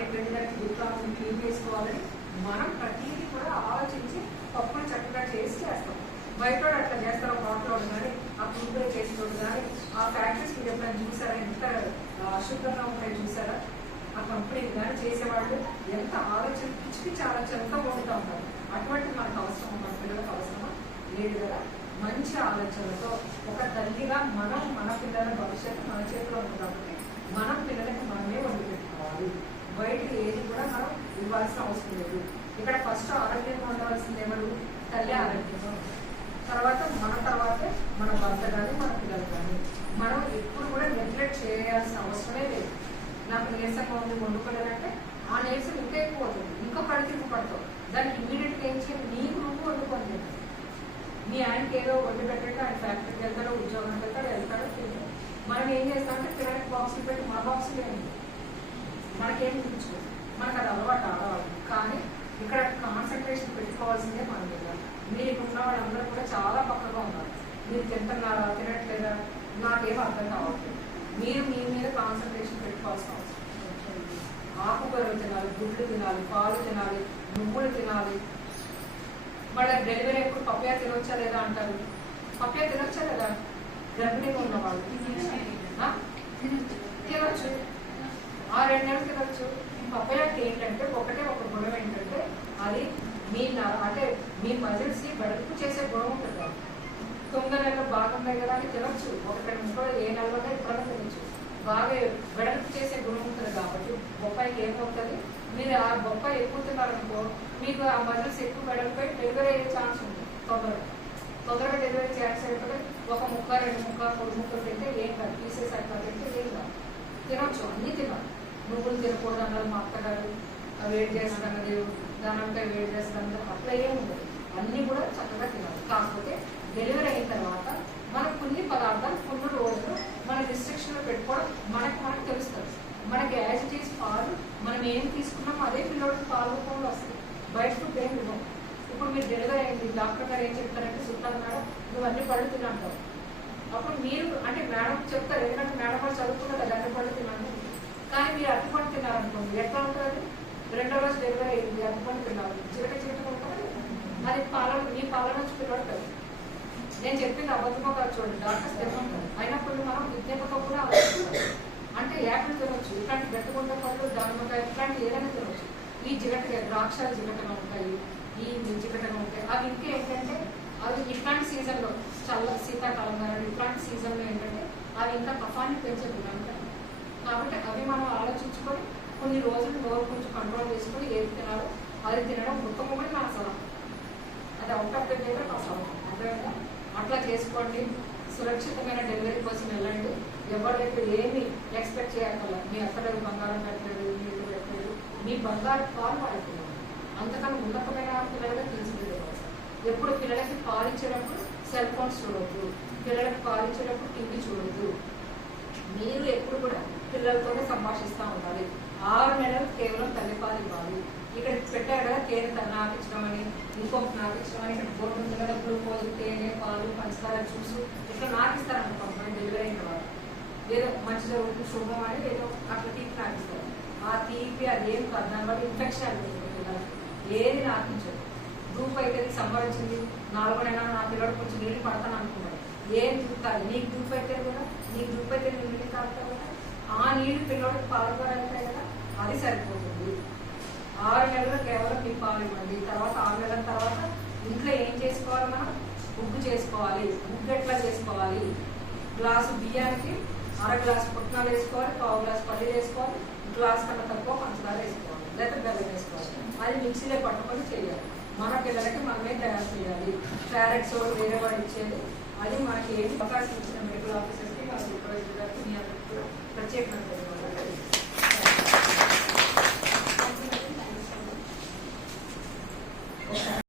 ఇది ఈ పప్పు క్లీన్ చేసుకోవాలని మనం ప్రతిదీ కూడా ఆలోచించి పప్పును చక్కగా చేసి చేస్తాం. బయట అట్లా చేస్తారు ఒక కానీ ఆ ఫుడ్ చేసుకోవడం కానీ ఆ ఫ్యాక్టరీస్ మీరు ఎప్పుడైనా చూసారా? ఎంత ఆ, ఉంటాయి చూసారా? ఆ కంపెనీలు కానీ చేసేవాళ్ళు ఎంత ఆలోచన పిచ్చి పిచ్చి ఆలోచనతో పొందుతూ ఉంటారు. అటువంటి మనకు అవసరం మన పిల్లలకు అవసరమా? లేదు కదా. మంచి ఆలోచనలతో ఒక తల్లిగా మనం మన పిల్లల భవిష్యత్తు మన చేతిలో ఉంది కాబట్టి మనం పిల్లలకి మనమే వండి పెట్టుకోవాలి. బయట ఏది కూడా మనం ఇవ్వాల్సిన అవసరం లేదు. ఇక్కడ ఫస్ట్ ఆరోగ్యంగా ఉండవలసింది ఎవరు? తల్లి ఆరోగ్యంగా తర్వాత మన తర్వాతే మన భర్త కానీ మన పిల్లలు కానీ. మనం ఎప్పుడు కూడా నెగ్లెక్ట్ చేయాల్సిన అవసరమే లేదు. నాకు నీరసంగా ఉంది వండుకోలేదంటే ఆ నీరసం ఇంకా ఎక్కువ అవుతుంది. ఇంకా పడితే పడతావు. దానికి ఇమీడియట్గా ఏం చేయాలి? నీకు నువ్వు వండుకొని మీ ఆయనకి ఏదో వండి పెట్టండి ఆయన ఫ్యాక్టరీకి వెళ్తాడో ఉద్యోగం వెళ్తాడో వెళ్తాడో మనం ఏం చేస్తామంటే పిల్లలకి బాక్సులు పెట్టి మా బాక్సులు ఏంటి మనకేం తెలుసు మనకు అది అలవాటు ఆడవాలి కానీ ఇక్కడ కాన్సన్ట్రేషన్ పెట్టుకోవాల్సిందే మన మీద. మీకు ఉన్న వాళ్ళందరూ కూడా చాలా పక్కగా ఉన్నారు. మీరు తింటున్నారా తినట్లేదా నాకేం అర్థం కావట్లేదు. మీరు మీ మీద కాన్సన్ట్రేషన్ పెట్టుకోవాల్సిన అవసరం ఆకుకూరలు తినాలి గుడ్లు తినాలి పాలు తినాలి నువ్వులు తినాలి. వాళ్ళ డెలివరీ ఎప్పుడు పప్పయా తినొచ్చా లేదా అంటారు? పప్పయా తినొచ్చా లేదా? గర్భిణీగా ఉన్నవాళ్ళు వాళ్ళు ఆ? తినొచ్చు ఆ రెండు నెలలు తినొచ్చు పప్పయాకి ఏంటంటే ఒకటే ఒక గుణం ఏంటంటే అది మీ న- అంటే మీ మజిల్స్ని వెడల్పు చేసే గుణం ఉంటుంది తొమ్మిది నెలలు బాగున్నాయి కదా అని తినచ్చు. ఒకటి ముప్పై ఏ నెలలో ఎప్పుడైనా తినచ్చు. బాగా వెడల్పు చేసే గుణం ఉంటుంది కాబట్టి బొప్పాయికి ఏమవుతుంది మీరు ఆ బొప్పాయి ఎక్కువ తిన్నారనుకో మీకు ఆ మజిల్స్ ఎక్కువ వెడల్పై డెలివరీ అయ్యే ఛాన్స్ ఉంది. తొందరగా. తొందరగా డెలివరీ ఛాన్స్ అయిపోతే ఒక ముక్క రెండు ముక్క మూడు ముక్కలు తింటే ఏం కాదు. పీసెస్ అట్లా తింటే ఏం కాదు. తినొచ్చు. అన్నీ తినాలి. నువ్వులు తినకూడదు అన్నారు మా అత్తగారు. వేడి వేడి చేస్తానది దానంతా వేడి చేస్తాను అట్లా ఏం ఉండదు. అన్ని కూడా చక్కగా తినాలి. కాకపోతే డెలివరీ అయిన తర్వాత మనకు కొన్ని పదార్థాలు కొన్ని రోజులు మన రిస్ట్రిక్షన్ పెట్టుకోవడం మనకు మనకు తెలుస్తుంది. మనకి యాజ్ ఇట్ ఈస్ పాలు మనం ఏం తీసుకున్నామో అదే పిల్లోడికి పాలు రూపంలో వస్తుంది. బయట ఫుడ్ ఏం ఇవ్వం ఇప్పుడు మీరు డెలివరీ అయింది డాక్టర్ గారు ఏం చెప్తారంటే చుట్టాలు మేడం నువ్వు అన్ని పళ్ళు తినంటావు. అప్పుడు మీరు అంటే మేడం చెప్తారు ఎందుకంటే మేడం వాళ్ళు చదువుకున్నారు కదా అన్ని పళ్ళు తినండి. కానీ మీరు అరటిపండు తిన్నారనుకోండి ఎట్లా ఉంటుంది రెండో రోజు డెలివరీ అయింది అరటిపండు తిన్నారు చిరక చిరక ఉంటుంది? అది పాలన మీ పాలన నుంచి పిల్లడు కదా. నేను చెప్పింది అబద్ధమో కాదు చూడండి డాక్టర్స్ తినమంటారు అయినప్పుడు మనం విజ్ఞతతో కూడా ఆలోచిస్తాం అంటే యాపిల్ తినొచ్చు ఇట్లాంటి గట్టుకుండ పళ్ళు దానిమ్మకాయ ఇట్లాంటి ఏదైనా తినొచ్చు. ఈ జిగటగా ద్రాక్ష జిగటగా ఉంటాయి ఈ జిగటగా ఉంటాయి. అవి ఇంకా ఏంటంటే అవి ఇట్లాంటి సీజన్లో చల్ల శీతాకాలం కానీ ఇట్లాంటి సీజన్లో ఏంటంటే అవి ఇంకా కఫాన్ని పెంచే గుణం కాబట్టి అవి మనం ఆలోచించుకొని కొన్ని రోజులు నోరు కొంచెం కంట్రోల్ చేసుకొని ఏది తినాలో అది తినడం ఉత్తమమని నా సలహా. అది అవుట్ ఆఫ్ ద డేలో నా సలహా అర్థమైందా అట్లా చేసుకోండి. సురక్షితమైన డెలివరీ కోసం వెళ్ళండి. ఎవరైతే ఏమి ఎక్స్పెక్ట్ చేయక్కర్లేదు మీ అక్కడది బంగారం పెట్టలేదు మీరు పెట్టలేదు మీ బంగారు పాలు వాడుతున్నారు అంతకన్నా ఉన్నతమైన పిల్లలుగా తీర్చిదిద్దేవారు ఎప్పుడు పిల్లలకి పాలు ఇచ్చేటప్పుడు సెల్ ఫోన్స్ చూడొద్దు. పిల్లలకి పాలు ఇచ్చేటప్పుడు టీవీ చూడొద్దు. మీరు ఎప్పుడు కూడా పిల్లలతోనే సంభాషిస్తూ ఉండాలి. ఆరు నెలలు కేవలం తల్లిపాలు ఇవ్వాలి. పేరు కదా అని ఇంకొక నాకించడం అని ఇక్కడ బోర్డు ఉంది కదా గ్లూకోజ్ తేనె పాలు పంచదార జ్యూస్ ఇట్లా నాకిస్తారు అనుకోండి డెలివరీ అయిన వాళ్ళు ఏదో మంచి జరుగుతుంది శుభం అని ఏదో అట్లా తీపి నాకిస్తారు ఆ తీపి అదేం కాదు దానివల్ల ఇన్ఫెక్షన్ అవుతుంది ఏది నాకించదు గ్రూప్ అయితే సంభవించింది నాలుగోనైనా నా పిల్లడు కొంచెం నీళ్ళు పడతాను అనుకున్నాడు. ఏం చూపుతారు నీకు గ్రూప్ అయితే కూడా నీకు గ్రూప్ అయితే నీళ్ళు తాగుతావు కదా. ఆ నీళ్ళు పిల్లడికి పాలు కదా అది సరిపోతుంది. ఆరు నెలలు కేవలం నింపాలి ఇవ్వండి. తర్వాత ఆరు నెలల తర్వాత ఇంట్లో ఏం చేసుకోవాలి మనం? ఉగ్గు చేసుకోవాలి. ఉగ్గు ఎట్లా చేసుకోవాలి? గ్లాసు బియ్యానికి అర గ్లాస్ పుట్నాలు వేసుకోవాలి పావు గ్లాస్ పల్లీలు వేసుకోవాలి గ్లాస్ కన్నా తక్కువ పంచదార వేసుకోవాలి లేదా బెల్లం వేసుకోవాలి. అది మిక్సీలో పట్టుకొని చేయాలి. మన పిల్లలకి మనమే తయారు చేయాలి. క్యారెట్స్ వేరే వాడు ఇచ్చేది. అది మనకి ఏం అవకాశం ఇచ్చిన మెడికల్ ఆఫీసర్స్కి మన సూపర్వైజర్ గారికి మీ అందరికీ ప్రత్యేకంగా